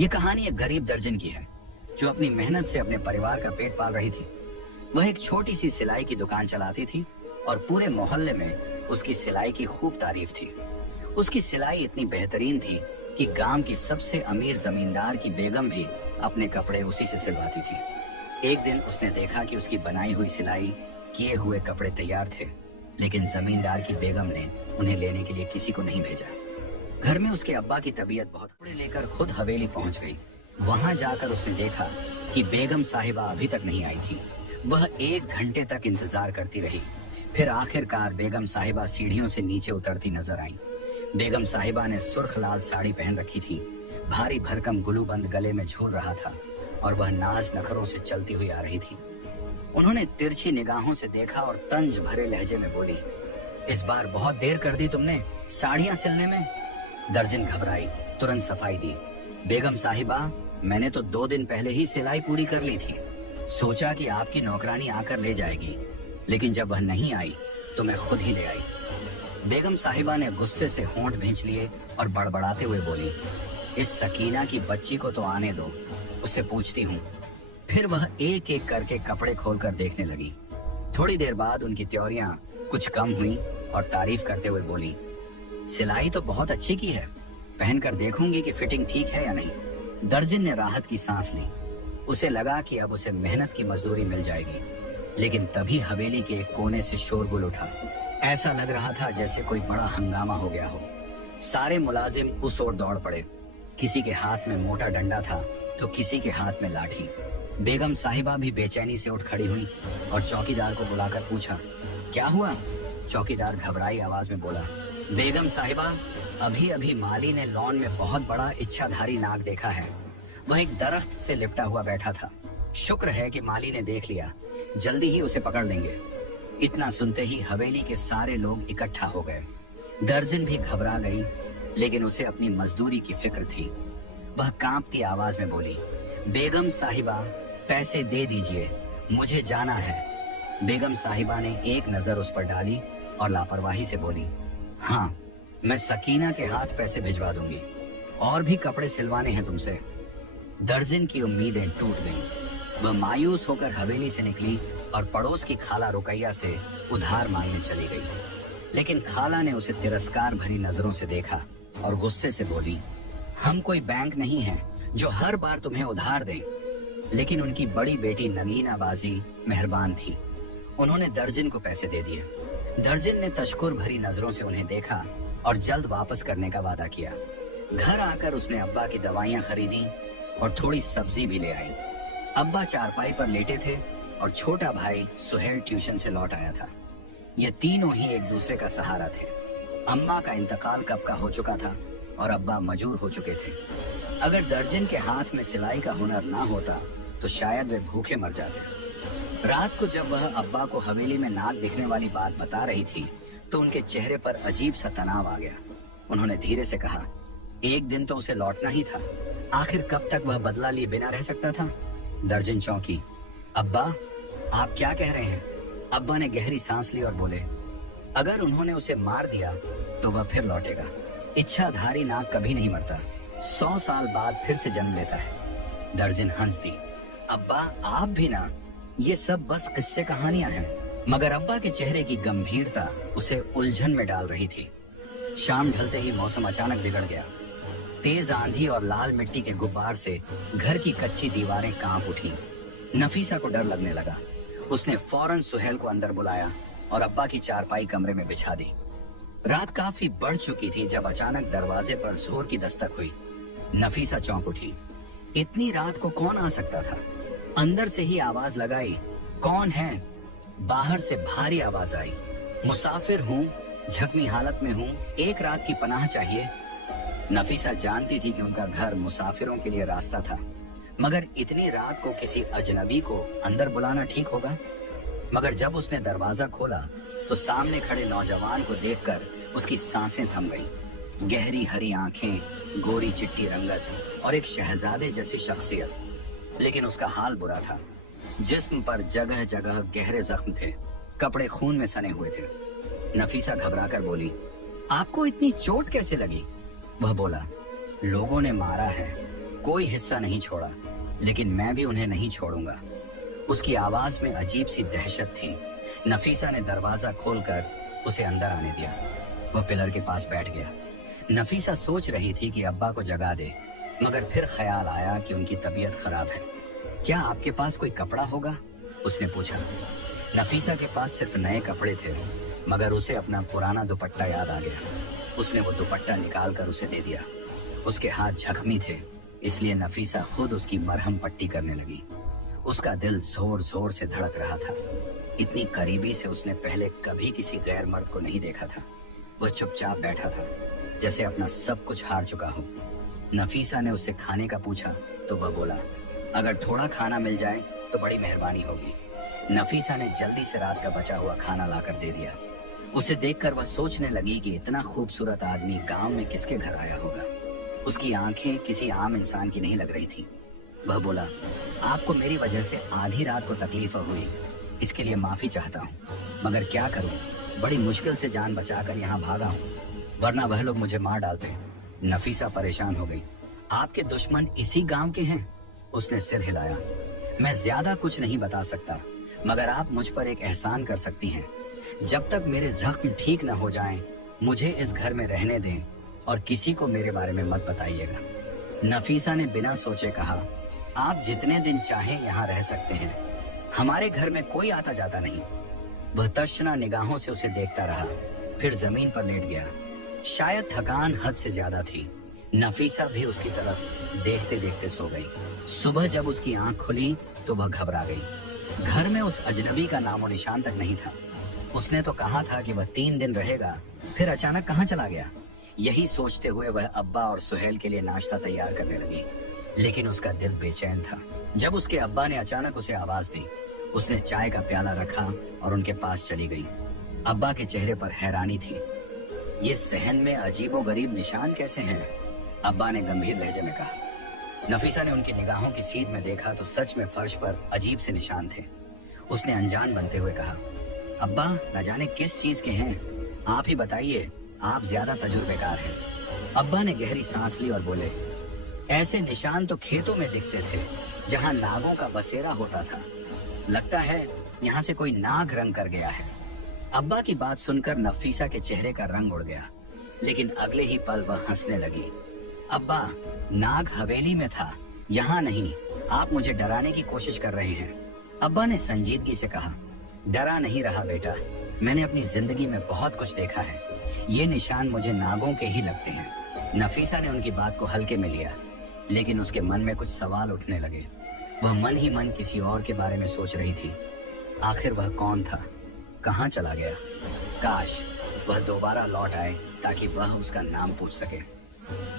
ये कहानी एक गरीब दर्जन की है जो अपनी मेहनत से अपने परिवार का पेट पाल रही थी। वह एक छोटी सी सिलाई की दुकान चलाती थी और पूरे मोहल्ले में उसकी सिलाई की खूब तारीफ थी। उसकी सिलाई इतनी बेहतरीन थी कि गांव की सबसे अमीर जमींदार की बेगम भी अपने कपड़े उसी से सिलवाती थी। एक दिन उसने देखा कि उसकी बनाई हुई सिलाई किए हुए कपड़े तैयार थे, लेकिन जमींदार की बेगम ने उन्हें लेने के लिए किसी को नहीं भेजा। घर में उसके अब्बा की तबीयत बहुत कपड़े लेकर खुद हवेली पहुंच गई। वहां जाकर उसने देखा कि बेगम साहिबा अभी तक नहीं आई थी। वह 1 घंटे तक इंतजार करती रही। फिर आखिरकार बेगम साहिबा सीढ़ियों से नीचे उतरती नजर आई। बेगम साहिबा ने सुर्ख लाल साड़ी पहन रखी थी, भारी भरकम गुलूबंद गले में झूल रहा था और वह नाज नखरों से चलती हुई आ रही थी। उन्होंने तिरछी निगाहों से देखा और तंज भरे लहजे में बोली, इस बार बहुत देर कर दी तुमने साड़ियां सिलने में। दर्जन घबराई, तुरंत सफाई दी। बेगम साहिबा, मैंने तो 2 दिन पहले ही सिलाई पूरी कर ली थी। सोचा कि आपकी नौकरानी आकर ले जाएगी, लेकिन जब वह नहीं आई तो मैं खुद ही ले आई। बेगम साहिबा ने गुस्से से होंठ भींच लिए और बड़बड़ाते हुए बोली, इस सकीना की बच्ची को तो आने दो, उससे पूछती हूँ। फिर वह एक एक करके कपड़े खोलकर देखने लगी। थोड़ी देर बाद उनकी त्योरियां कुछ कम हुई और तारीफ करते हुए बोली, सिलाई तो बहुत अच्छी की है, पहनकर देखूंगी कि फिटिंग ठीक है या नहीं। दर्जन ने राहत की सांस ली। उसे लगा कि अब उसे मेहनत की मजदूरी मिल जाएगी, लेकिन तभी हवेली के एक कोने से शोरगुल उठा। ऐसा लग रहा था जैसे कोई बड़ा हंगामा हो गया हो। सारे मुलाजिम उस ओर दौड़ पड़े। किसी के हाथ में मोटा डंडा था तो किसी के हाथ में लाठी। बेगम साहिबा भी बेचैनी से उठ खड़ी हुई और चौकीदार को बुलाकर पूछा, क्या हुआ? चौकीदार घबराई आवाज में बोला, बेगम साहिबा, अभी अभी माली ने लॉन में बहुत बड़ा इच्छाधारी नाग देखा है। वह एक दरख्त से लिपटा हुआ बैठा था। शुक्र है कि माली ने देख लिया, जल्दी ही उसे पकड़ लेंगे। इतना सुनते ही हवेली के सारे लोग इकट्ठा हो गए। दर्जन भी घबरा गई, लेकिन उसे अपनी मजदूरी की फिक्र थी। वह कांपती आवाज में बोली, बेगम साहिबा, पैसे दे दीजिए, मुझे जाना है। बेगम साहिबा ने एक नजर उस पर डाली और लापरवाही से बोली, हाँ, मैं सकीना के हाथ पैसे भिजवा दूंगी। और भी कपड़े सिलवाने हैं तुमसे। दर्जन की उम्मीदें टूट गईं। वह मायूस होकर हवेली से निकली और पड़ोस की खाला रुकैया से उधार मांगने चली गई। लेकिन खाला ने उसे तिरस्कार भरी नजरों से देखा और गुस्से से बोली, हम कोई बैंक नहीं हैं जो हर बार तुम्हें उधार दें। लेकिन उनकी बड़ी बेटी नगीना बाजी मेहरबान थी। उन्होंने दर्जन को पैसे दे दिए। दर्जन ने तशकुर भरी नजरों से उन्हें देखा और जल्द वापस करने का वादा किया। घर आकर उसने अब्बा की दवाइयां खरीदी और थोड़ी सब्जी भी ले आई। अब्बा चारपाई पर लेटे थे और छोटा भाई सुहेल ट्यूशन से लौट आया था। ये तीनों ही एक दूसरे का सहारा थे। अम्मा का इंतकाल कब का हो चुका था और अब्बा मजूर हो चुके थे। अगर दर्जन के हाथ में सिलाई का हुनर ना होता तो शायद वे भूखे मर जाते। रात को जब वह अब्बा को हवेली में नाग दिखने वाली बात बता रही थी तो उनके चेहरे पर अजीब सा तनाव आ गया। उन्होंने धीरे से कहा, एक दिन तो उसे लौटना ही था, आखिर कब तक वह बदला लिए बिना रह सकता था? दर्जन चौंकी। अब्बा, आप क्या कह रहे हैं? अब्बा ने गहरी सांस ली और बोले, अगर उन्होंने उसे मार दिया तो वह फिर लौटेगा। इच्छाधारी नाग कभी नहीं मरता, 100 साल बाद फिर से जन्म लेता है। दर्जन हंस दी। अब्बा, आप भी ना, ये सब बस किस्से कहानियां हैं। मगर अब्बा के चेहरे की गंभीरता उसे उलझन में डाल रही थी। शाम ढलते ही मौसम अचानक बिगड़ गया। तेज आंधी और लाल मिट्टी के गुब्बार से घर की कच्ची दीवारें कांप उठी। नफीसा को डर लगने लगा। उसने फौरन सुहेल को अंदर बुलाया और अब्बा की चारपाई कमरे में बिछा दी। रात काफी बढ़ चुकी थी जब अचानक दरवाजे पर जोर की दस्तक हुई। नफीसा चौंक उठी। इतनी रात को कौन आ सकता था? अंदर से ही आवाज लगाई, कौन है? बाहर से भारी आवाज आई, मुसाफिर हूँ, झकमी हालत में हूँ, एक रात की पनाह चाहिए। नफीसा जानती थी कि उनका घर मुसाफिरों के लिए रास्ता था, मगर इतनी रात को किसी अजनबी को अंदर बुलाना ठीक होगा? मगर जब उसने दरवाजा खोला तो सामने खड़े नौजवान को देखकर उसकी सांसें थम गईं। गहरी हरी आंखें, गोरी चिट्टी रंगत और एक शहजादे जैसी शख्सियत। लेकिन उसका हाल बुरा था। जिस्म पर जगह जगह गहरे जख्म थे, कपड़े खून में सने हुए थे। नफीसा घबराकर बोली, आपको इतनी चोट कैसे लगी? वह बोला, लोगों ने मारा है, कोई हिस्सा नहीं छोड़ा, लेकिन मैं भी उन्हें नहीं छोड़ूंगा। उसकी आवाज में अजीब सी दहशत थी। नफीसा ने दरवाजा खोलकर उसे अंदर आने दिया। वह पिलर के पास बैठ गया। नफीसा सोच रही थी कि अब्बा को जगा दे, मगर फिर ख्याल आया कि उनकी तबीयत खराब है। क्या आपके पास कोई कपड़ा होगा? उसने पूछा। नफीसा के पास सिर्फ नए कपड़े थे, मगर उसे अपना पुराना दुपट्टा याद आ गया। उसने वो दुपट्टा निकाल कर उसे दे दिया। उसके हाथ जख्मी थे, इसलिए नफीसा खुद उसकी मरहम पट्टी करने लगी। उसका दिल जोर जोर से धड़क रहा था। इतनी करीबी से उसने पहले कभी किसी गैर मर्द को नहीं देखा था। वह चुपचाप बैठा था, जैसे अपना सब कुछ हार चुका हो। नफीसा ने उससे खाने का पूछा तो वह बोला, अगर थोड़ा खाना मिल जाए तो बड़ी मेहरबानी होगी। नफीसा ने जल्दी से रात का बचा हुआ खाना लाकर दे दिया। उसे देखकर वह सोचने लगी कि इतना खूबसूरत आदमी गांव में किसके घर आया होगा। उसकी आंखें किसी आम इंसान की नहीं लग रही थी। वह बोला, आपको मेरी वजह से आधी रात को तकलीफ हुई, इसके लिए माफी चाहता हूँ, मगर क्या करूँ, बड़ी मुश्किल से जान बचाकर यहाँ भागा हूँ, वरना वह लोग मुझे मार डालते। नफीसा परेशान हो गई। आपके दुश्मन इसी गांव के हैं? उसने सिर हिलाया। मैं ज्यादा कुछ नहीं बता सकता, मगर आप मुझ पर एक एहसान कर सकती हैं। जब तक मेरे जख्म ठीक न हो जाएं, मुझे इस घर में रहने दें और किसी को मेरे बारे में मत बताइएगा। नफीसा ने बिना सोचे कहा, आप जितने दिन चाहें यहाँ रह सकते हैं, हमारे घर में कोई आता जाता नहीं। वह तशना निगाहों से उसे देखता रहा, फिर जमीन पर लेट गया। शायद थकान हद से ज्यादा थी। नफीसा भी उसकी तरफ देखते देखते सो गई। सुबह जब उसकी आंख खुली तो वह घबरा गई। घर में उस अजनबी का नामो निशान तक नहीं था। उसने तो कहा था कि वह 3 दिन रहेगा, फिर अचानक कहाँ चला गया? यही सोचते हुए वह अब्बा और सुहेल के लिए नाश्ता तैयार करने लगी, लेकिन उसका दिल बेचैन था। जब उसके अब्बा ने अचानक उसे आवाज दी, उसने चाय का प्याला रखा और उनके पास चली गई। अब्बा के चेहरे पर हैरानी थी। ये सहन में अजीबोगरीब निशान कैसे हैं? अब्बा ने गंभीर लहजे में कहा। नफीसा ने उनकी निगाहों की सीध में देखा तो सच में फर्श पर अजीब से निशान थे। उसने अनजान बनते हुए कहा, अब्बा न जाने किस चीज के हैं, आप ही बताइए, आप ज्यादा तजुर्बेकार हैं। अब्बा ने गहरी सांस ली और बोले, ऐसे निशान तो खेतों में दिखते थे, जहाँ नागों का बसेरा होता था। लगता है यहाँ से कोई नाग रंग कर गया है। अब्बा की बात सुनकर नफीसा के चेहरे का रंग उड़ गया, लेकिन अगले ही पल वह हंसने लगी। अब्बा, नाग हवेली में था, यहाँ नहीं। आप मुझे डराने की कोशिश कर रहे हैं। अब्बा ने संजीदगी से कहा, डरा नहीं रहा बेटा, मैंने अपनी जिंदगी में बहुत कुछ देखा है। ये निशान मुझे नागों के ही लगते हैं। नफीसा ने उनकी बात को हल्के में लिया, लेकिन उसके मन में कुछ सवाल उठने लगे। वह मन ही मन किसी और के बारे में सोच रही थी। आखिर वह कौन था? कहाँ चला गया? काश वह दोबारा लौट आए ताकि वह उसका नाम पूछ सके।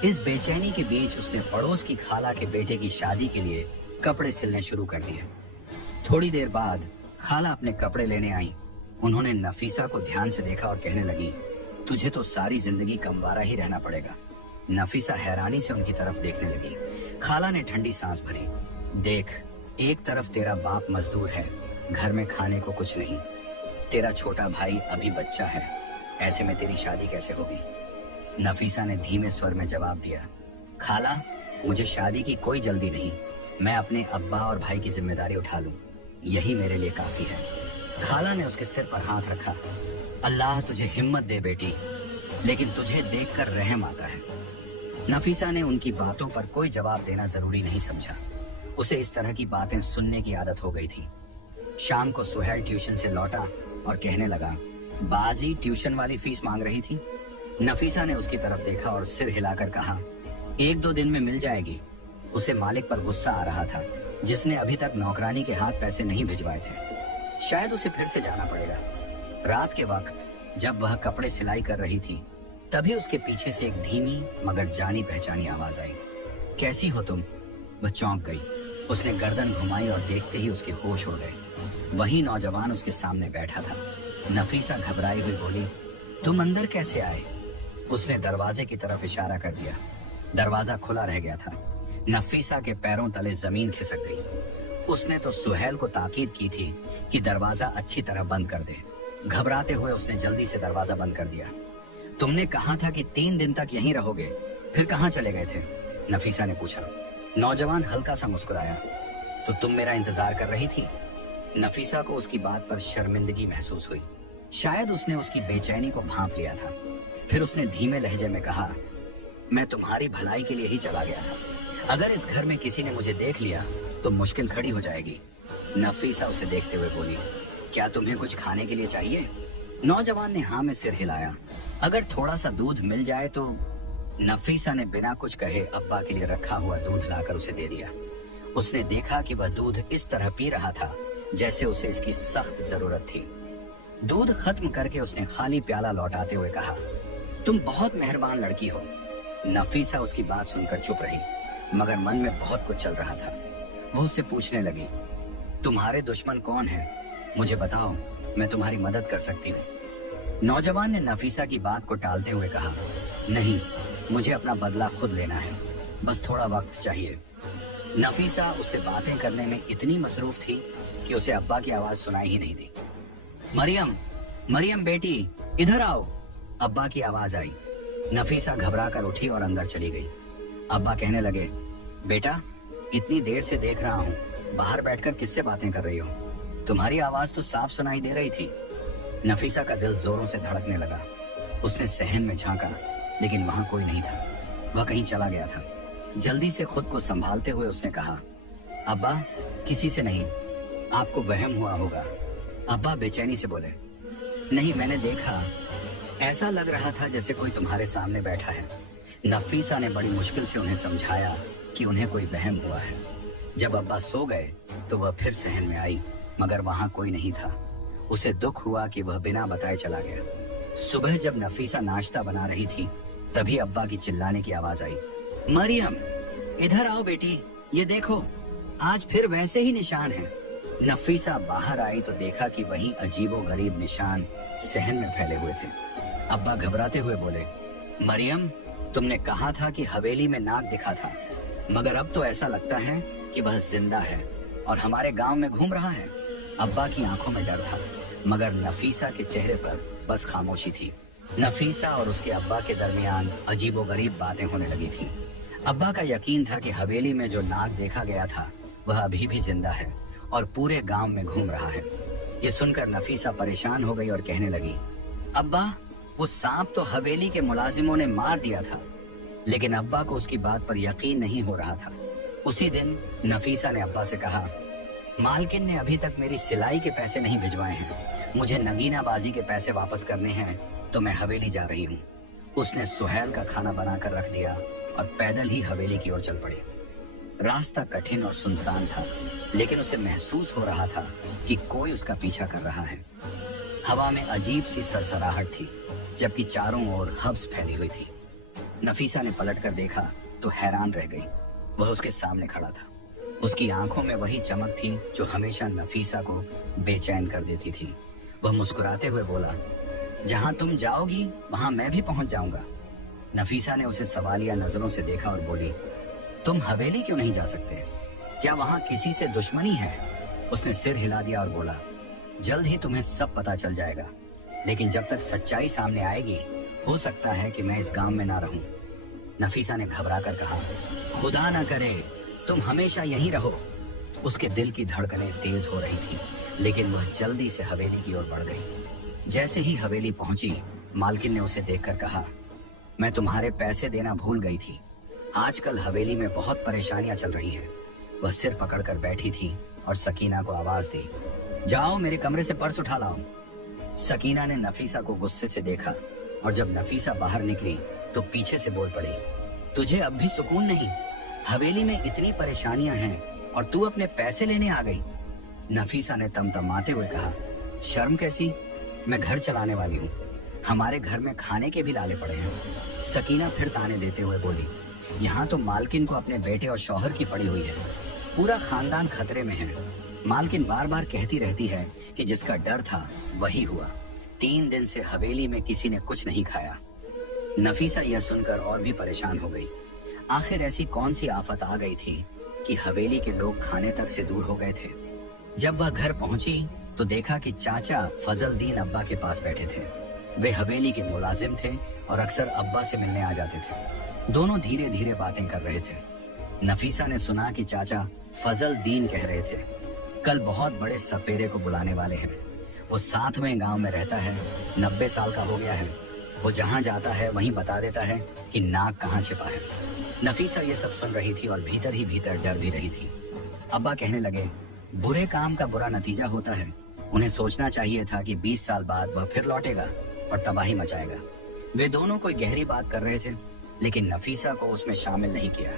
इस बेचैनी के बीच उसने पड़ोस की खाला के बेटे की शादी के लिए कपड़े सिलने शुरू कर दिए। थोड़ी देर बाद खाला अपने कपड़े लेने आई। उन्होंने नफीसा को ध्यान से देखा और कहने लगी, तुझे तो सारी जिंदगी कमवारा ही रहना पड़ेगा। नफीसा हैरानी से उनकी तरफ देखने लगी। खाला ने ठंडी सांस भरी। देख, एक तरफ तेरा बाप मजदूर है, घर में खाने को कुछ नहीं। तेरा छोटा भाई अभी बच्चा है, ऐसे में तेरी शादी कैसे होगी? नफीसा ने धीमे स्वर में जवाब दिया, खाला, मुझे शादी की कोई जल्दी नहीं। मैं अपने अब्बा और भाई की जिम्मेदारी उठा लूं, यही मेरे लिए काफी है। खाला ने उसके सिर पर हाथ रखा। अल्लाह तुझे हिम्मत दे बेटी, लेकिन तुझे देखकर रहम आता है। नफीसा ने उनकी बातों पर कोई जवाब देना जरूरी नहीं समझा। उसे इस तरह की बातें सुनने की आदत हो गई थी। शाम को सुहेल ट्यूशन से लौटा और कहने लगा, बाजी ट्यूशन वाली फीस मांग रही थी। नफीसा ने उसकी तरफ देखा और सिर हिलाकर कहा, 1-2 दिन में मिल जाएगी। उसे मालिक पर गुस्सा आ रहा था, जिसने अभी तक नौकरानी के हाथ पैसे नहीं भिजवाए थे। शायद उसे फिर से जाना पड़ेगा। रात के वक्त जब वह कपड़े सिलाई कर रही थी, तभी उसके पीछे से एक धीमी मगर जानी पहचानी आवाज आई, कैसी हो तुम? वह चौंक गई। उसने गर्दन घुमाई और देखते ही उसके होश उड़ गए। वही नौजवान उसके सामने बैठा था। नफीसा घबराई हुई बोली, तुम अंदर कैसे आए? उसने दरवाजे की तरफ इशारा कर दिया। दरवाजा खुला रह गया था। नफीसा के पैरों तले जमीन खिसक गई। उसने तो सुहेल को ताकीद की थी कि दरवाजा अच्छी तरह बंद कर दे। घबराते हुए उसने जल्दी से दरवाजा बंद कर दिया। तुमने कहा था कि 3 दिन तक यहीं रहोगे, फिर कहाँ चले गए थे? नफीसा ने पूछा। नौजवान हल्का सा मुस्कुराया। तो तुम मेरा इंतजार कर रही थी? नफीसा को उसकी बात पर शर्मिंदगी महसूस हुई। शायद उसने उसकी बेचैनी को भांप लिया था। फिर उसने धीमे लहजे में कहा, मैं तुम्हारी भलाई के लिए ही चला गया था। अगर इस घर में किसी ने मुझे देख लिया तो मुश्किल खड़ी हो जाएगी। नफीसा उसे देखते हुए बोली, क्या तुम्हें कुछ खाने के लिए चाहिए? नौजवान ने हाँ में सिर हिलाया। अगर थोड़ा सा दूध मिल जाए तो। नफीसा ने बिना कुछ कहे अब्बा के लिए रखा हुआ दूध लाकर उसे दे दिया। उसने देखा कि वह दूध इस तरह पी रहा था जैसे उसे इसकी सख्त जरूरत थी। दूध खत्म करके उसने खाली प्याला लौटाते हुए कहा, तुम बहुत मेहरबान लड़की हो। नफीसा उसकी बात सुनकर चुप रही, मगर मन में बहुत कुछ चल रहा था। वो उससे पूछने लगी, तुम्हारे दुश्मन कौन हैं? मुझे बताओ, मैं तुम्हारी मदद कर सकती हूँ। नौजवान ने नफीसा की बात को टालते हुए कहा, नहीं, मुझे अपना बदला खुद लेना है, बस थोड़ा वक्त चाहिए। नफीसा उससे बातें करने में इतनी मसरूफ थी कि उसे अब्बा की आवाज सुनाई ही नहीं दी। मरियम, मरियम बेटी, इधर आओ। अब्बा की आवाज आई। नफीसा घबरा कर उठी और अंदर चली गई। अब्बा कहने लगे, बेटा, इतनी देर से देख रहा हूँ, बाहर बैठकर किससे बातें कर रही हो? तुम्हारी आवाज तो साफ सुनाई दे रही थी। नफीसा का दिल जोरों से धड़कने लगा। उसने सहन में झांका, लेकिन वहां कोई नहीं था। वह कहीं चला गया था। जल्दी से खुद को संभालते हुए उसने कहा, अब्बा, किसी से नहीं, आपको वहम हुआ होगा। अब्बा बेचैनी से बोले, नहीं, मैंने देखा, ऐसा लग रहा था जैसे कोई तुम्हारे सामने बैठा है। नफीसा ने बड़ी मुश्किल से उन्हें समझाया कि उन्हें कोई वहम हुआ है। जब अब्बा सो गए तो वह फिर सहन में आई, मगर वहां कोई नहीं था। उसे दुख हुआ कि वह बिना बताए चला गया। सुबह जब नफीसा नाश्ता बना रही थी, तभी अब्बा की चिल्लाने की आवाज आई, मरियम, इधर आओ बेटी, ये देखो, आज फिर वैसे ही निशान हैं। नफीसा बाहर आई तो देखा कि वही अजीबोगरीब निशान सहन में फैले हुए थे। अब्बा घबराते हुए बोले, मरियम, तुमने कहा था कि हवेली में नाग दिखा था, मगर अब तो ऐसा लगता है कि वह जिंदा है और हमारे गांव में घूम रहा है। अब्बा की आंखों में डर था, मगर नफीसा के चेहरे पर बस खामोशी थी। नफीसा और उसके अब्बा के दरमियान अजीबोगरीब बातें होने लगी थी। अब्बा का यकीन था कि हवेली में जो नाग देखा गया था वह अभी भी जिंदा है और पूरे गांव में घूम रहा है। ये सुनकर नफीसा परेशान हो गई और कहने लगी, अब्बा, वो सांप तो हवेली के मुलाजिमों ने मार दिया था। लेकिन अब्बा को उसकी बात पर यकीन नहीं हो रहा था। उसी दिन नफीसा ने अब्बा से कहा, मालकिन ने अभी तक मेरी सिलाई के पैसे नहीं भिजवाए हैं। मुझे नगीना बाजी के पैसे वापस करने हैं, तो मैं हवेली जा रही हूँ। उसने सुहेल का खाना बनाकर रख दिया और पैदल ही हवेली की ओर चल पड़ी। रास्ता कठिन और सुनसान था, लेकिन उसे महसूस हो रहा था कि कोई उसका पीछा कर रहा है। हवा में अजीब सी सरसराहट थी, जबकि चारों ओर हब्स फैली हुई थी। नफीसा ने पलटकर देखा तो हैरान रह गई। वह उसके सामने खड़ा था। उसकी आंखों में वही चमक थी जो हमेशा नफीसा को बेचैन कर देती थी। वह मुस्कुराते हुए बोला, जहां तुम जाओगी वहां मैं भी पहुंच जाऊंगा। नफीसा ने उसे सवालिया नजरों से देखा और बोली, तुम हवेली क्यों नहीं जा सकते? क्या वहां किसी से दुश्मनी है? उसने सिर हिला दिया और बोला, जल्द ही तुम्हें सब पता चल जाएगा, लेकिन जब तक सच्चाई सामने आएगी हो सकता है कि मैं इस गांव में ना रहूं। नफीसा ने घबराकर कहा, खुदा ना करे तुम हमेशा यहीं रहो। उसके दिल की धड़कनें तेज हो रही थी, लेकिन वह जल्दी से हवेली की ओर बढ़ गई। जैसे ही हवेली पहुंची, मालकिन ने उसे देखकर कहा, मैं तुम्हारे पैसे देना भूल गई थी। आजकल हवेली में बहुत परेशानियां चल रही हैं। वह सिर पकड़कर बैठी थी और सकीना को आवाज दी, जाओ मेरे कमरे से पर्स उठा लाओ। सकीना ने नफीसा को गुस्से से देखा और जब नफीसा बाहर निकली तो पीछे से बोल पड़ी, तुझे अब भी सुकून नहीं? हवेली में इतनी परेशानियां हैं और तू अपने पैसे लेने आ गई। नफीसा ने तमतमाते हुए कहा, शर्म कैसी, मैं घर चलाने वाली हूँ, हमारे घर में खाने के भी लाले पड़े हैं। सकीना फिर ताने देते हुए बोली, यहाँ तो मालकिन को अपने बेटे और शौहर की पड़ी हुई है, पूरा खानदान खतरे में है। मालकिन बार बार कहती रहती है कि जिसका डर था वही हुआ। 3 दिन से हवेली में किसी ने कुछ नहीं खाया। नफीसा यह सुनकर और भी परेशान हो गई। आखिर ऐसी कौन सी आफत आ गई थी कि हवेली के लोग खाने तक से दूर हो गए थे। जब वह घर पहुंची तो देखा कि चाचा फजलदीन अब्बा के पास बैठे थे। वे हवेली के मुलाजिम थे और अक्सर अब्बा से मिलने आ जाते थे। दोनों धीरे धीरे बातें कर रहे थे। नफीसा ने सुना कि चाचा फजल दीन कह रहे थे कल बहुत बड़े सपेरे को बुलाने वाले हैं। वो 7वें गांव में रहता है, 90 साल का हो गया है। वो जहां जाता है वहीं बता देता है कि नाग कहाँ छिपा है। नफीसा ये सब सुन रही थी और भीतर ही भीतर डर भी रही थी। अब्बा कहने लगे, बुरे काम का बुरा नतीजा होता है। उन्हें सोचना चाहिए था कि 20 साल बाद वह फिर लौटेगा और तबाही मचाएगा। वे दोनों कोई गहरी बात कर रहे थे, लेकिन नफीसा को उसमें शामिल नहीं किया।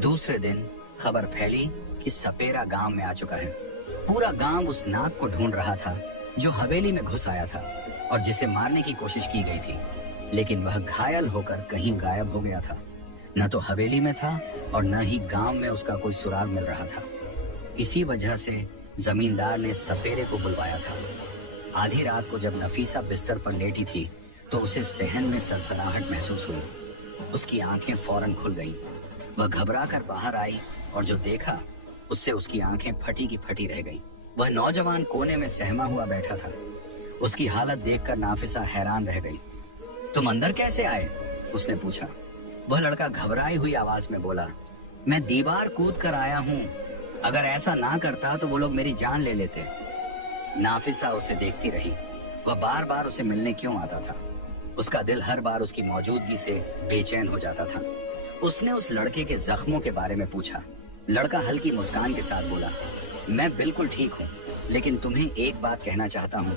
दूसरे दिन खबर फैली कि सपेरा गांव में आ चुका है। पूरा गांव उस नाग को ढूंढ रहा था जो हवेली में घुस आया था और जिसे मारने की कोशिश की गई थी, लेकिन वह घायल होकर कहीं गायब हो गया था। न तो हवेली में था और न ही गांव में उसका कोई सुराग मिल रहा था। इसी वजह से जमींदार ने सपेरे को बुलवाया था। आधी रात को जब नफीसा बिस्तर पर लेटी थी तो उसे सहन में सरसराहट महसूस हुई। उसकी आंखें फौरन खुल गईं। वह घबरा कर बाहर आई और जो देखा उससे उसकी आंखें फटी की फटी रह गईं। वह नौजवान कोने में सहमा हुआ बैठा था। उसकी हालत देखकर नाफिसा हैरान रह गई। तुम अंदर कैसे आए? उसने पूछा। वह लड़का घबराई हुई आवाज में बोला, मैं दीवार कूद कर आया हूँ। अगर ऐसा ना करता तो वो लोग मेरी जान ले लेते। नाफिसा उसे देखती रही। वह बार बार उसे मिलने क्यों आता था? उसका दिल हर बार उसकी मौजूदगी से बेचैन हो जाता था। उसने उस लड़के के जख्मों के बारे में पूछा। लड़का हल्की मुस्कान के साथ बोला, मैं बिल्कुल ठीक हूँ, लेकिन तुम्हें एक बात कहना चाहता हूँ।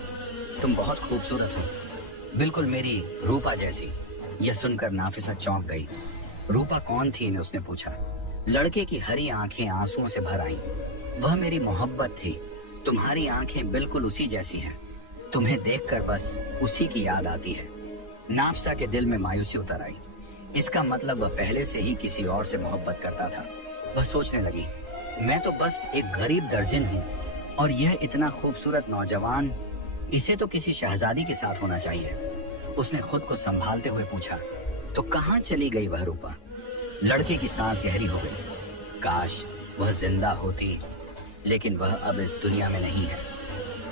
तुम बहुत खूबसूरत हो, बिल्कुल मेरी रूपा जैसी। यह सुनकर नाफिसा चौंक गई। रूपा कौन थी? ने उसने पूछा। लड़के की हरी आंखें आंसुओं से भर आईं। वह मेरी मोहब्बत थी। तुम्हारी आंखें बिल्कुल उसी जैसी हैं। तुम्हें देखकर बस उसी की याद आती है। नाफिसा के दिल में मायूसी उतर आई। इसका मतलब वह पहले से ही किसी और से मोहब्बत करता था। वह सोचने लगी, मैं तो बस एक गरीब दर्जन हूँ और यह इतना खूबसूरत नौजवान, इसे तो किसी शहजादी के साथ होना चाहिए। उसने खुद को संभालते हुए पूछा, तो कहाँ चली गई वह रूपा? लड़के की सांस गहरी हो गई। काश वह जिंदा होती, लेकिन वह अब इस दुनिया में नहीं है।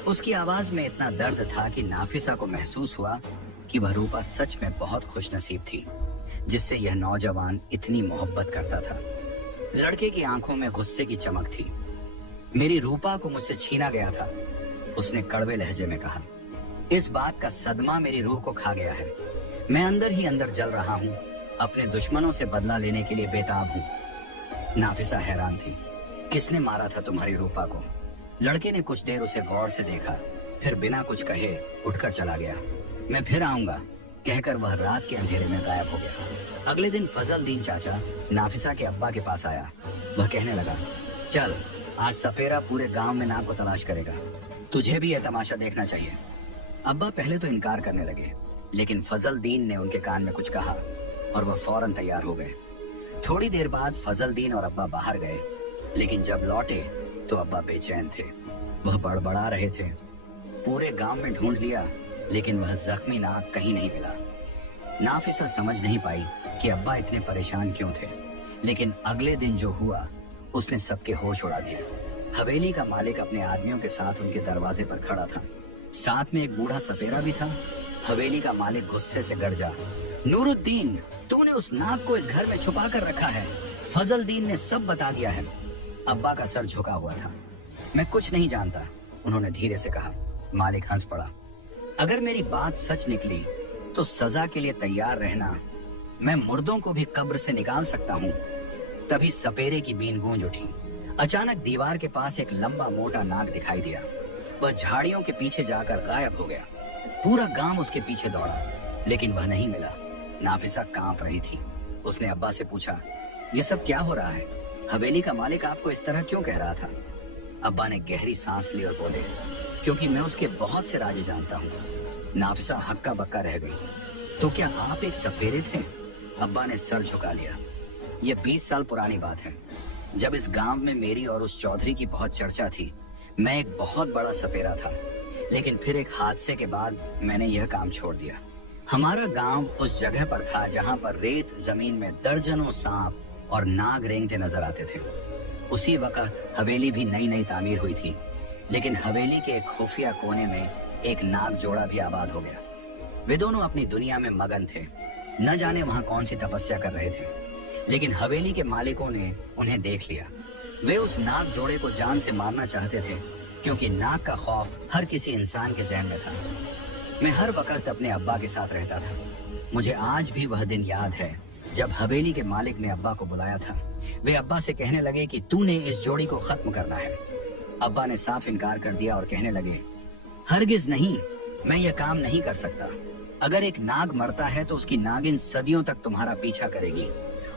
उसकी आवाज में इतना दर्द था कि नाफिसा को महसूस हुआ कि वह रूपा सच में बहुत खुशनसीब थी, जिससे यह नौजवान इतनी मोहब्बत करता था। लड़के की आंखों में गुस्से की चमक थी। मेरी रूपा को मुझसे छीना गया था, उसने कड़वे लहजे में कहा। इस बात का सदमा मेरी रूह को खा गया है। मैं अंदर ही अंदर जल रहा हूँ, अपने दुश्मनों से बदला लेने के लिए बेताब हूँ। नाफिसा हैरान थी। किसने मारा था तुम्हारी रूपा को? लड़के ने कुछ देर उसे गौर से देखा, फिर बिना कुछ कहे उठकर चला गया। मैं फिर आऊंगा, कहकर वह रात के अंधेरे में गायब हो गया। अगले दिन फजल दीन चाचा नाफिसा के अब्बा के पास आया। वह कहने लगा, चल आज सपेरा पूरे गांव में नाग को तलाश करेगा, तुझे भी यह तमाशा देखना चाहिए। अब्बा पहले तो इनकार करने लगे, लेकिन फजल दीन ने उनके कान में कुछ कहा और वह फौरन तैयार हो गए। थोड़ी देर बाद फजल दीन और अब्बा बाहर गए, लेकिन जब लौटे तो अब्बा बेचैन थे। वह बड़बड़ा रहे थे, पूरे गांव में ढूंढ लिया, लेकिन वह जख्मी नाग कहीं नहीं मिला। नाफिसा समझ नहीं पाई कि अब्बा इतने परेशान क्यों थे, लेकिन अगले दिन जो हुआ उसने सबके होश उड़ा दिया। हवेली का मालिक अपने आदमियों के साथ उनके दरवाजे पर खड़ा था। साथ में एक बूढ़ा सपेरा भी था। हवेली का मालिक गुस्से से गरजा, नूरुद्दीन, तूने उस नाग को इस घर में छुपा कर रखा है। फजल दीन ने सब बता दिया है। अब्बा का सर झुका हुआ था। मैं कुछ नहीं जानता, उन्होंने धीरे से कहा। मालिक हंस पड़ा। अगर मेरी बात सच निकली तो सजा के लिए तैयार रहना। मैं मुर्दों को भी कब्र से निकाल सकता हूँ। तभी सपेरे की बीन गूंज उठी। अचानक दीवार के पास एक लंबा मोटा नाग दिखाई दिया। वह झाड़ियों के पीछे जाकर गायब हो गया। पूरा गांव उसके पीछे दौड़ा, लेकिन वह नहीं मिला। नाफिसा कांप रही थी। उसने अब्बा से पूछा, यह सब क्या हो रहा है? हवेली का मालिक आपको इस तरह क्यों कह रहा था? अब्बा ने गहरी सांस ली और बोले, क्योंकि मैं उसके बहुत से राज जानता हूँ। नाफिसा हक्का बक्का रह गई। तो क्या आप एक सपेरे थे? अब्बा ने सर झुका लिया। यह 20 साल पुरानी बात है, जब इस गांव में मेरी और उस चौधरी की बहुत चर्चा थी। मैं एक बहुत बड़ा सपेरा था, लेकिन फिर एक हादसे के बाद मैंने यह काम छोड़ दिया। हमारा गांव उस जगह पर था जहां पर रेत जमीन में दर्जनों सांप और नाग रेंगते नजर आते थे। उसी वक्त हवेली भी नई नई तामीर हुई थी, लेकिन हवेली के एक खुफिया कोने में एक नाग जोड़ा भी आबाद हो गया। वे दोनों अपनी दुनिया में मगन थे, न जाने वहां कौन सी तपस्या कर रहे थे। लेकिन हवेली के मालिकों ने उन्हें देख लिया। वे उस नाग जोड़े को जान से मारना चाहते थे, क्योंकि नाग का खौफ हर किसी इंसान के जहन में था। मैं हर वक्त अपने अब्बा के साथ रहता था। मुझे आज भी वह दिन याद है जब हवेली के मालिक ने अब्बा को बुलाया था। वे अब्बा से कहने लगे कि तूने इस जोड़ी को खत्म करना है। अब्बा ने साफ इनकार कर दिया और कहने लगे, हरगिज नहीं, मैं यह काम नहीं कर सकता। अगर एक नाग मरता है तो उसकी नागिन सदियों तक तुम्हारा पीछा करेगी,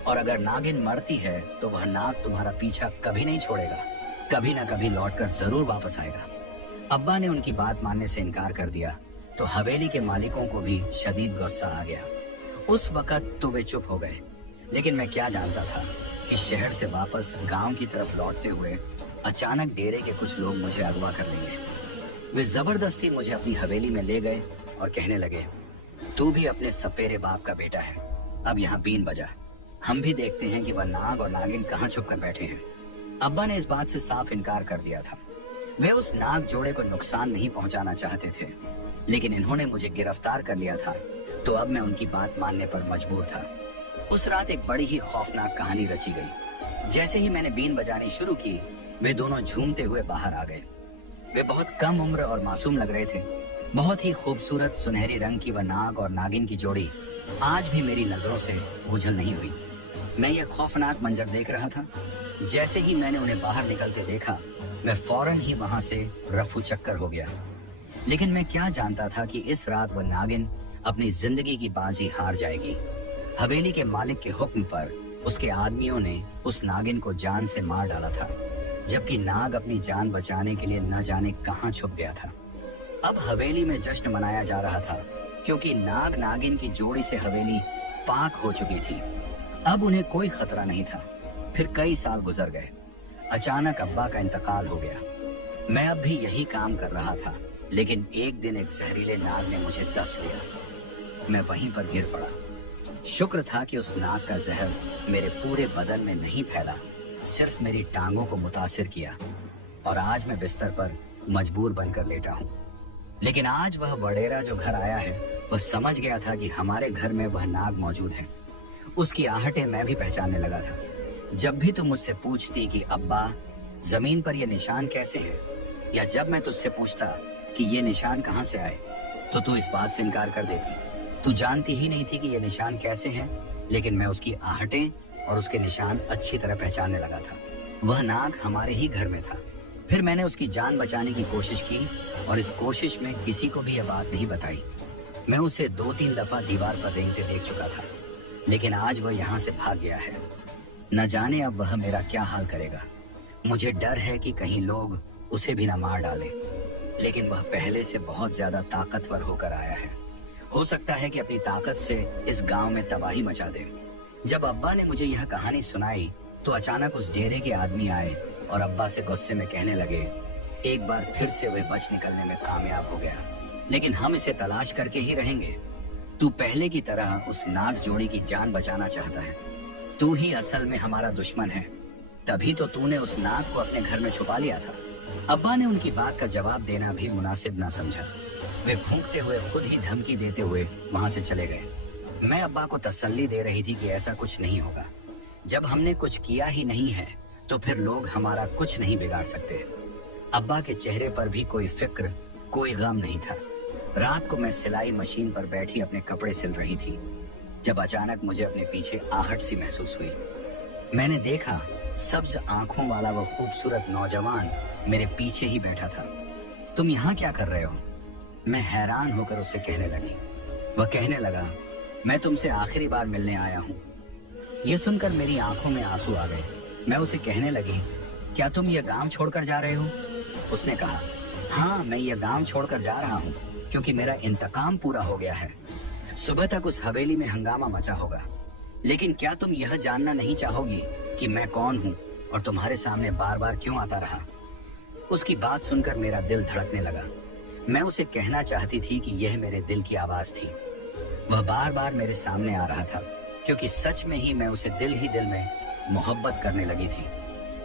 और अगर नागिन मरती है तो वह नाग तुम्हारा पीछा कभी नहीं छोड़ेगा, कभी ना कभी लौटकर जरूर वापस आएगा। अब्बा ने उनकी बात मानने से इनकार कर दिया तो हवेली के मालिकों को भी शदीद गुस्सा आ गया। उस वक्त तो वे चुप हो गए, लेकिन मैं क्या जानता था कि शहर से वापस गांव की तरफ लौटते हुए अचानक डेरे के कुछ लोग मुझे अगवा कर लेंगे। वे जबरदस्ती मुझे अपनी हवेली में ले गए और कहने लगे, तू भी अपने सपेरे बाप का बेटा है, अब यहाँ बीन बजा, हम भी देखते हैं कि वह नाग और नागिन कहाँ छुप कर बैठे हैं। अब्बा ने इस बात से साफ इनकार कर दिया था। वे उस नाग जोड़े को नुकसान नहीं पहुंचाना चाहते थे, लेकिन इन्होंने मुझे गिरफ्तार कर लिया था, तो अब मैं उनकी बात मानने पर मजबूर था। उस रात एक बड़ी ही खौफनाक कहानी रची गई। जैसे ही मैंने बीन बजानी शुरू की, वे दोनों झूमते हुए बाहर आ गए। वे बहुत कम उम्र और मासूम लग रहे थे। बहुत ही खूबसूरत सुनहरी रंग की वह नाग और नागिन की जोड़ी आज भी मेरी नजरों से ओझल नहीं हुई। मैं यह खौफनाक मंजर देख रहा था। जैसे ही मैंने उन्हें बाहर निकलते देखा, मैं फौरन ही वहां से रफू चक्कर हो गया। लेकिन मैं क्या जानता था कि इस रात वह नागिन अपनी जिंदगी की बाजी हार जाएगी। हवेली के मालिक के हुक्म पर उसके आदमियों ने उस नागिन को जान से मार डाला था, जबकि नाग अपनी जान बचाने के लिए न जाने कहां छुप गया था। अब हवेली में जश्न मनाया जा रहा था, क्योंकि नाग नागिन की जोड़ी से हवेली पाक हो चुकी थी। अब उन्हें कोई खतरा नहीं था। फिर कई साल गुजर गए। अचानक अब्बा का इंतकाल हो गया। मैं अब भी यही काम कर रहा था, लेकिन एक दिन एक जहरीले नाग ने मुझे डस लिया। मैं वहीं पर गिर पड़ा। शुक्र था कि उस नाग का जहर मेरे पूरे बदन में नहीं फैला, सिर्फ मेरी टांगों को मुतासिर किया, और आज मैं बिस्तर पर मजबूर बनकर लेटा हूँ। लेकिन आज वह वडेरा जो घर आया है, वह समझ गया था कि हमारे घर में वह नाग मौजूद है। उसकी आहटें मैं भी पहचानने लगा था। जब भी तुम मुझसे पूछती कि अब्बा जमीन पर ये निशान कैसे हैं, या जब मैं तुझसे पूछता कि ये निशान कहाँ से आए, तो तू इस बात से इनकार कर देती। तू जानती ही नहीं थी कि ये निशान कैसे हैं, लेकिन मैं उसकी आहटें और उसके निशान अच्छी तरह पहचानने लगा था। वह नाग हमारे ही घर में था। फिर मैंने उसकी जान बचाने की कोशिश की, और इस कोशिश में किसी को भी यह बात नहीं बताई। मैं उसे 2-3 दफा दीवार पर रेंगते देख चुका था, लेकिन आज वह यहाँ से भाग गया है। न जाने अब वह मेरा क्या हाल करेगा। मुझे डर है कि कहीं लोग उसे भी न मार डालें, लेकिन वह पहले से बहुत ज्यादा ताकतवर होकर आया है। हो सकता है कि अपनी ताकत से इस गांव में तबाही मचा दे। जब अब्बा ने मुझे यह कहानी सुनाई, तो अचानक उस डेरे के आदमी आए और अब्बा से गुस्से में कहने लगे, एक बार फिर से वह बच निकलने में कामयाब हो गया, लेकिन हम इसे तलाश करके ही रहेंगे। तू पहले की तरह उस नाग जोड़ी की जान बचाना चाहता है। तू ही असल में हमारा दुश्मन है, तभी तो तूने उस नाग को अपने घर में छुपा लिया था। अब्बा ने उनकी बात का जवाब देना भी मुनासिब ना समझा। वे फूंकते हुए खुद ही धमकी देते हुए वहां से चले गए। मैं अब्बा को तसल्ली दे रही थी कि ऐसा कुछ नहीं होगा। जब हमने कुछ किया ही नहीं है, तो फिर लोग हमारा कुछ नहीं बिगाड़ सकते। अब्बा के चेहरे पर भी कोई फिक्र, कोई गम नहीं था। रात को मैं सिलाई मशीन पर बैठी अपने कपड़े सिल रही थी, जब अचानक मुझे अपने पीछे आहट सी महसूस हुई। मैंने देखा सब्ज आंखों वाला वह खूबसूरत नौजवान मेरे पीछे ही बैठा था। तुम यहाँ क्या कर रहे हो? मैं हैरान होकर उससे कहने लगी। वह कहने लगा, मैं तुमसे आखिरी बार मिलने आया हूँ। यह सुनकर मेरी आंखों में आंसू आ गए। मैं उसे कहने लगी, क्या तुम यह गांव छोड़कर जा रहे हो? उसने कहा, हाँ, मैं यह गांव छोड़कर जा रहा हूँ, क्योंकि मेरा इंतकाम पूरा हो गया है। सुबह तक उस हवेली में हंगामा मचा होगा, लेकिन क्या तुम यह जानना नहीं चाहोगी कि मैं कौन हूँ और तुम्हारे सामने बार बार क्यों आता रहा? उसकी बात सुनकर मेरा दिल धड़कने लगा। मैं उसे कहना चाहती थी कि यह मेरे दिल की आवाज थी। वह बार बार मेरे सामने आ रहा था, क्योंकि सच में ही मैं उसे दिल ही दिल में मोहब्बत करने लगी थी।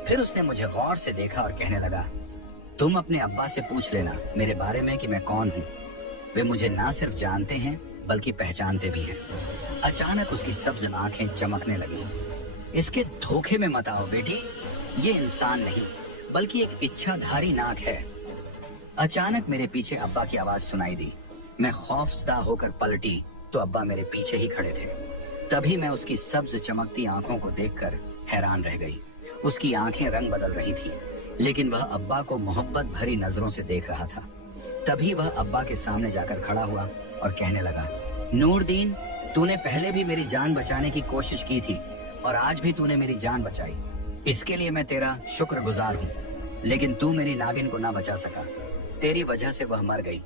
फिर उसने मुझे गौर से देखा और कहने लगा, तुम अपने अब्बा से पूछ लेना मेरे बारे में कि मैं कौन हूँ। वे मुझे ना सिर्फ जानते हैं बल्कि पहचानते भी हैं। अचानक उसकी सब्ज आंखें चमकने लगी। इसके धोखे में मत आओ बेटी, ये इंसान नहीं बल्कि एक इच्छाधारी नाग है। अचानक मेरे पीछे अब्बा की आवाज सुनाई दी। मैं खौफजदा होकर पलटी तो अब्बा मेरे पीछे ही खड़े थे। तभी मैं उसकी सब्ज चमकती आंखों को देखकर हैरान रह गई। उसकी आंखें रंग बदल रही थी, लेकिन वह अब्बा को मोहब्बत भरी नजरों से देख रहा था। तभी वह अब्बा के सामने जाकर खड़ा हुआ और कहने लगा, नूरदीन, तूने पहले भी मेरी जान बचाने की कोशिश की थी और आज भी तूने मेरी जान बचाई। इसके लिए मैं तेरा शुक्रगुजार हूँ। लेकिन तू मेरी नागिन को ना बचा सका। तेरी वजह से वह मर गई,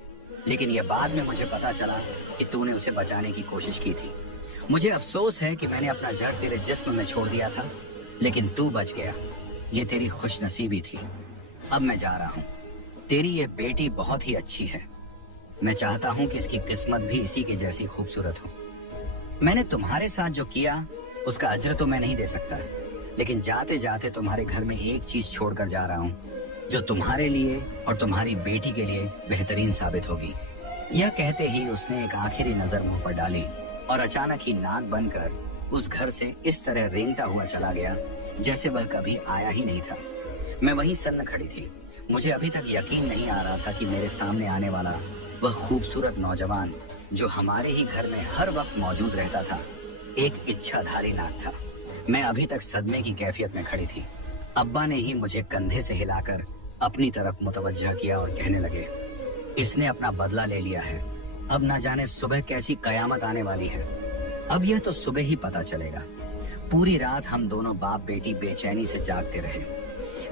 लेकिन यह बाद में मुझे पता चला कि तूने उसे बचाने की कोशिश की थी। मुझे अफसोस है कि मैंने अपना जहर तेरे जिस्म में छोड़ दिया था, लेकिन तू बच गया। ये तेरी खुशनसीबी थी। अब मैं जा रहा हूँ। तेरी ये बेटी बहुत ही अच्छी है। मैं चाहता हूँ कि इसकी किस्मत भी इसी के जैसी खूबसूरत हो। मैंने तुम्हारे साथ जो किया उसका अज्र तो मैं नहीं दे सकता, लेकिन जाते जाते तुम्हारे घर में एक चीज छोड़कर जा रहा हूँ जो तुम्हारे लिए और तुम्हारी बेटी के लिए बेहतरीन साबित होगी। यह कहते ही उसने एक आखिरी नजर मुंह पर डाली और अचानक ही नाग बनकर उस घर से इस तरह रेंगता हुआ चला गया जैसे वह कभी आया ही नहीं था। मैं वहीं सन्न खड़ी थी। मुझे अभी तक यकीन नहीं आ रहा था कि मेरे सामने आने वाला वह खूबसूरत नौजवान जो हमारे ही घर में हर वक्त मौजूद रहता था, एक इच्छाधारी नाग था। मैं अभी तक सदमे की कैफियत में खड़ी थी। अब्बा ने ही मुझे कंधे से हिलाकर अपनी तरफ मुतवज्जा किया और कहने लगे, इसने अपना बदला ले लिया है। अब ना जाने सुबह कैसी कयामत आने वाली है। अब यह तो सुबह ही पता चलेगा। पूरी रात हम दोनों बाप बेटी बेचैनी से जागते रहे,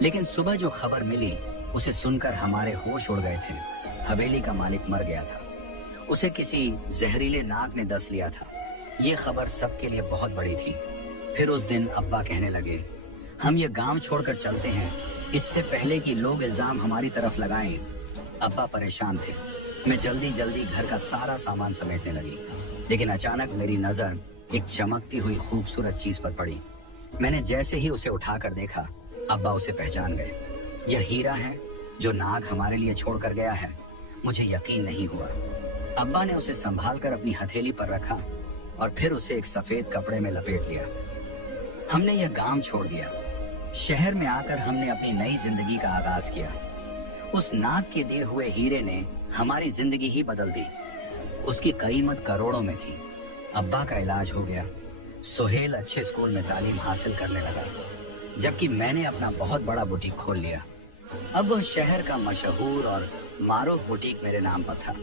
लेकिन सुबह जो खबर मिली उसे सुनकर हमारे होश उड़ गए थे। हवेली का मालिक मर गया था। उसे किसी जहरीले नाग ने डस लिया था। ये खबर सबके लिए बहुत बड़ी थी। फिर उस दिन अब्बा कहने लगे, हम ये गांव छोड़कर चलते हैं, इससे पहले कि लोग इल्जाम हमारी तरफ लगाएं। अब्बा परेशान थे। मैं जल्दी जल्दी घर का सारा सामान समेटने लगी, लेकिन अचानक मेरी नजर एक चमकती हुई खूबसूरत चीज पर पड़ी। मैंने जैसे ही उसे उठाकर देखा, अब्बा उसे पहचान गए। यह हीरा है जो नाग हमारे लिए छोड़कर गया है। मुझे यकीन नहीं हुआ। अब्बा ने उसे संभालकर अपनी हथेली पर रखा और फिर उसे एक सफेद कपड़े में लपेट लिया। हमने यह गांव छोड़ दिया। शहर में आकर हमने अपनी नई जिंदगी का आगाज किया। उस नाग के दिए हुए हीरे ने हमारी जिंदगी ही बदल दी। उसकी कीमत करोड़ों में थी। अब्बा का इलाज हो गया। सुहेल अच्छे स्कूल में तालीम हासिल करने लगा, जबकि मैंने अपना बहुत बड़ा बुटीक खोल लिया। अब वह शहर का मशहूर और मारूफ बुटीक मेरे नाम पर था।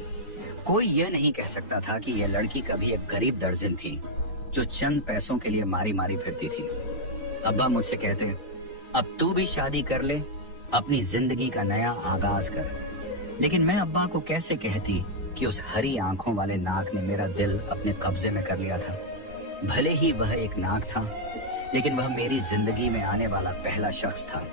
कोई यह नहीं कह सकता था कि यह लड़की कभी एक गरीब दर्जन थी जो चंद पैसों के लिए मारी मारी फिरती थी। अब्बा मुझसे कहते, अब तू भी शादी कर ले, अपनी जिंदगी का नया आगाज कर। लेकिन मैं अब्बा को कैसे कहती कि उस हरी आंखों वाले नाग ने मेरा दिल अपने कब्जे में कर लिया था। भले ही वह एक नाग था, लेकिन वह मेरी जिंदगी में आने वाला पहला शख्स था